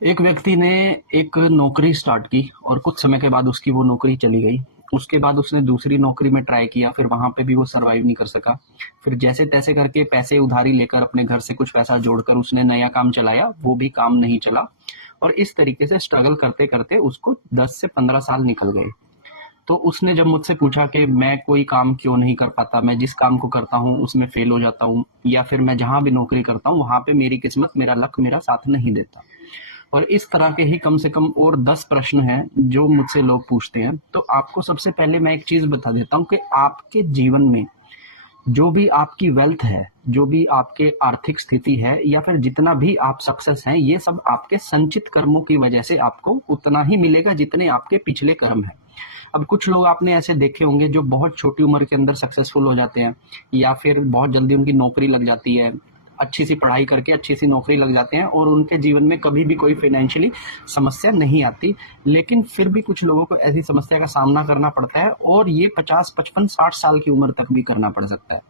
एक व्यक्ति ने एक नौकरी स्टार्ट की और कुछ समय के बाद उसकी वो नौकरी चली गई। उसके बाद उसने दूसरी नौकरी में ट्राई किया, फिर वहां पे भी वो सरवाइव नहीं कर सका। फिर जैसे तैसे करके पैसे उधारी लेकर अपने घर से कुछ पैसा जोड़कर उसने नया काम चलाया, वो भी काम नहीं चला। और इस तरीके से स्ट्रगल करते करते उसको 10 से 15 साल निकल गए। तो उसने जब मुझसे पूछा कि मैं कोई काम क्यों नहीं कर पाता, मैं जिस काम को करता हूँ उसमें फेल हो जाता हूँ, या फिर मैं जहां भी नौकरी करता हूँ वहां पे मेरी किस्मत, मेरा लक मेरा साथ नहीं देता। और इस तरह के ही कम से कम और 10 प्रश्न हैं जो मुझसे लोग पूछते हैं। तो आपको सबसे पहले मैं एक चीज बता देता हूँ कि आपके जीवन में जो भी आपकी वेल्थ है, जो भी आपके आर्थिक स्थिति है, या फिर जितना भी आप सक्सेस हैं, ये सब आपके संचित कर्मों की वजह से आपको उतना ही मिलेगा जितने आपके पिछले कर्म हैं। अब कुछ लोग आपने ऐसे देखे होंगे जो बहुत छोटी उम्र के अंदर सक्सेसफुल हो जाते हैं, या फिर बहुत जल्दी उनकी नौकरी लग जाती है, अच्छी सी पढ़ाई करके अच्छी सी नौकरी लग जाते हैं और उनके जीवन में कभी भी कोई फाइनेंशियली समस्या नहीं आती। लेकिन फिर भी कुछ लोगों को ऐसी समस्या का सामना करना पड़ता है और ये 50, 55, 60 साल की उम्र तक भी करना पड़ सकता है।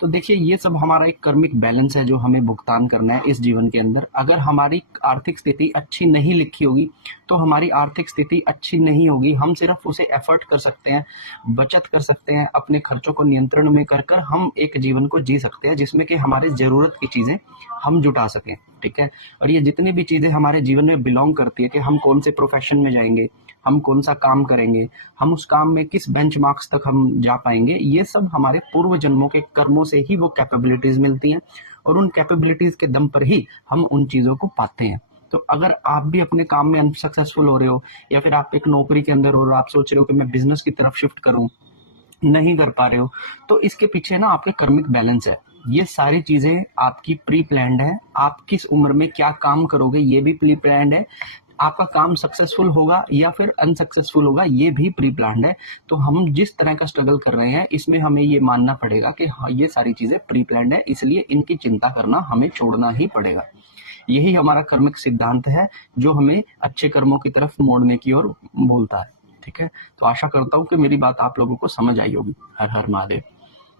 तो देखिए, ये सब हमारा एक कर्मिक बैलेंस है जो हमें भुगतान करना है इस जीवन के अंदर। अगर हमारी आर्थिक स्थिति अच्छी नहीं लिखी होगी तो हमारी आर्थिक स्थिति अच्छी नहीं होगी। हम सिर्फ उसे एफर्ट कर सकते हैं, बचत कर सकते हैं, अपने खर्चों को नियंत्रण में कर कर हम एक जीवन को जी सकते हैं जिसमें कि हमारे जरूरत की चीजें हम जुटा सकें। ठीक है। और ये जितनी भी चीजें हमारे जीवन में बिलोंग करती है कि हम कौन से प्रोफेशन में जाएंगे, हम कौन सा काम करेंगे, हम उस काम में किस बेंचमार्क्स तक हम जा पाएंगे, ये सब हमारे पूर्व जन्मों के कर्मों से ही वो कैपेबिलिटीज मिलती हैं। और उन कैपेबिलिटीज के दम पर ही हम उन चीजों को पाते हैं। तो अगर आप भी अपने काम में अनसक्सेसफुल हो रहे हो, या फिर आप एक नौकरी के अंदर हो और आप सोच रहे हो कि मैं बिजनेस की तरफ शिफ्ट करूं, नहीं कर पा रहे हो, तो इसके पीछे ना आपके कर्मिक बैलेंस है। ये सारी चीजें आपकी प्री प्लान्ड है। आप किस उम्र में क्या काम करोगे ये भी प्री प्लान्ड है। आपका काम सक्सेसफुल होगा या फिर अनसक्सेसफुल होगा ये भी प्री प्लान्ड है। तो हम जिस तरह का स्ट्रगल कर रहे हैं इसमें हमें ये मानना पड़ेगा कि हाँ, ये सारी चीजें प्री प्लान्ड है, इसलिए इनकी चिंता करना हमें छोड़ना ही पड़ेगा। यही हमारा कर्मिक सिद्धांत है जो हमें अच्छे कर्मों की तरफ मोड़ने की ओर बोलता है। ठीक है। तो आशा करता हूँ कि मेरी बात आप लोगों को समझ आई होगी। हर हर महादेव।